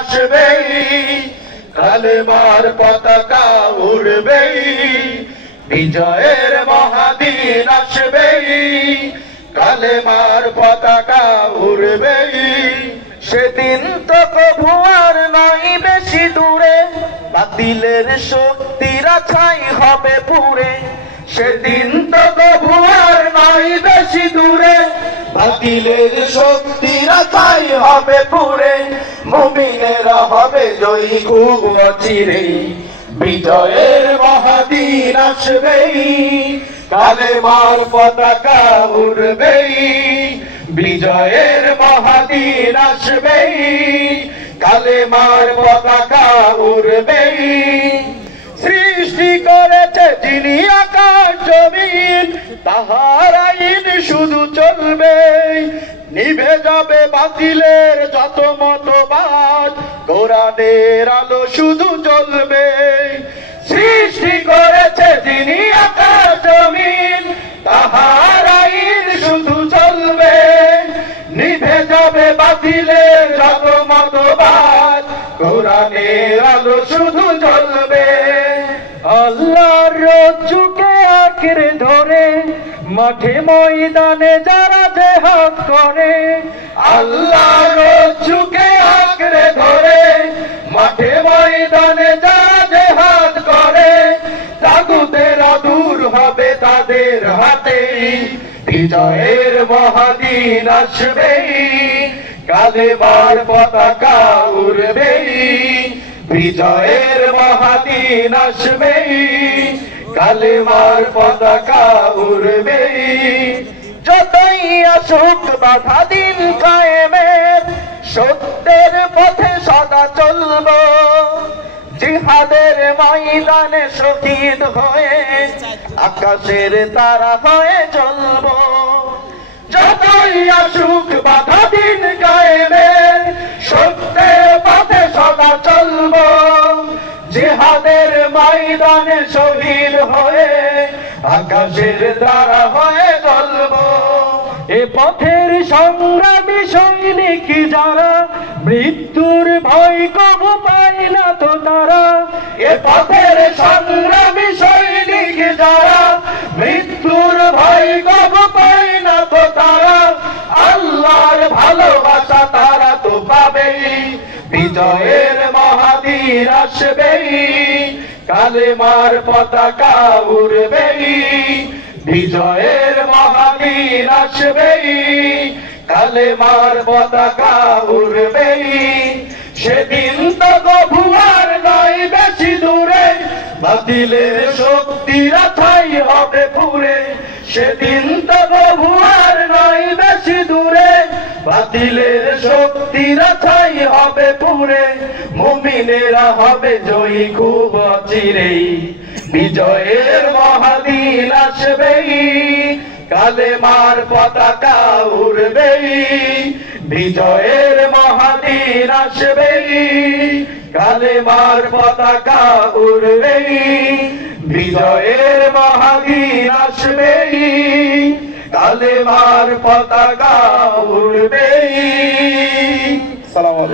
আসবেই, কালেমার পতাকা উড়বেই, বিজয়ের মহাদিন আসবেই, কালেমার পতাকা উড়বেই। সেদিন তো কভু আর নয় বেশি দূরে, বাতিলের শক্তিরা ছাই হবে পুরে। সেদিন তো কভু আর নয় বেশি দূরে, বাতিলের শক্তিরা ছাই হবে পুরে। মুমিনেরা হবে জয়ী খুব অচিরেই, বিজয়ের মহাদিন আসবেই, কালেমার পতাকা উড়বেই, বিজয়ের মহাদিন আসবেই, কালেমার পতাকা উড়বেই। সৃষ্টি করেছে যিনি আকাশ জমিন, তাহার আইন শুধু চলবে। নিভে যাবে বাতিলের যত মতবাদ, কোরআনের আলো শুধু জ্বলবে। সৃষ্টি করেছে যিনি আকাশ জমিন, তাহার আইন শুধু চলবে। নিভে যাবে বাতিলের যত মতবাদ, কোরআনের আলো শুধু জ্বলবে। আল্লাহর রজ্জুকে আঁকড়ে ধরে মাঠে ময়দানে যারা জিহাদ করে, আল্লাহর রজ্জুকে আঁকড়ে ধরে মাঠে ময়দানে যারা জিহাদ করে, তাগুতেরা দূর হবে তাদের হাতেই, বিজয়ের মহাদিন আসবেই, কালেমার পতাকা উড়বেই, বিজয়ের মহাদিন আসবেই, কালেমার পতাকা উড়বেই। যতই আসুক বাধা দিন কায়েমের, সত্যের পথে সদা চলব, জিহাদের ময়দানে শহীদ হয়ে আকাশের তারা হয়ে চলব। যতই আসুক বাধা দিন কায়েমের, সত্যের পথে সদা চলব, জিহাদের ময়দানে শহীদ হয়ে আকাশের তারা হয়ে চলব। এ পথের সংগ্রামী সৈনিক যারা, মৃত্যুর ভয় কবু পায় না তো তারা। এ পথের সংগ্রামী সৈনিক যারা, মৃত্যুর ভয় কবু পায় না তো তারা। আল্লাহর ভালোবাসা তারা তো পাবেই, বিজয়ের মহাদিন আসবেই, কালেমার পতাকা উড়বেই, বিজয়ের মহাদিন আসবেই, কালেমার পতাকা উড়বেই। সেদিন তো কভু আর নয় বেশি দূরে, বাতিলের শক্তিরা ছাই হবে পুরে। সেদিন তো কভু আর নয় বেশি দূরে, বাতিলের শক্তিরা ছাই হবে পুরে। মুমিনেরা হবে জয়ী খুব অচিরেই, বিজয়ের মহাদিন আসবেই, কালেমার পতাকা উড়বেই, বিজয়ের মহাদিন আসবেই, কালেমার পতাকা উড়বেই, বিজয়ের মহাদিন আসবেই, কালেমার পতাকা উড়বেই। সালাম আলাইকুম।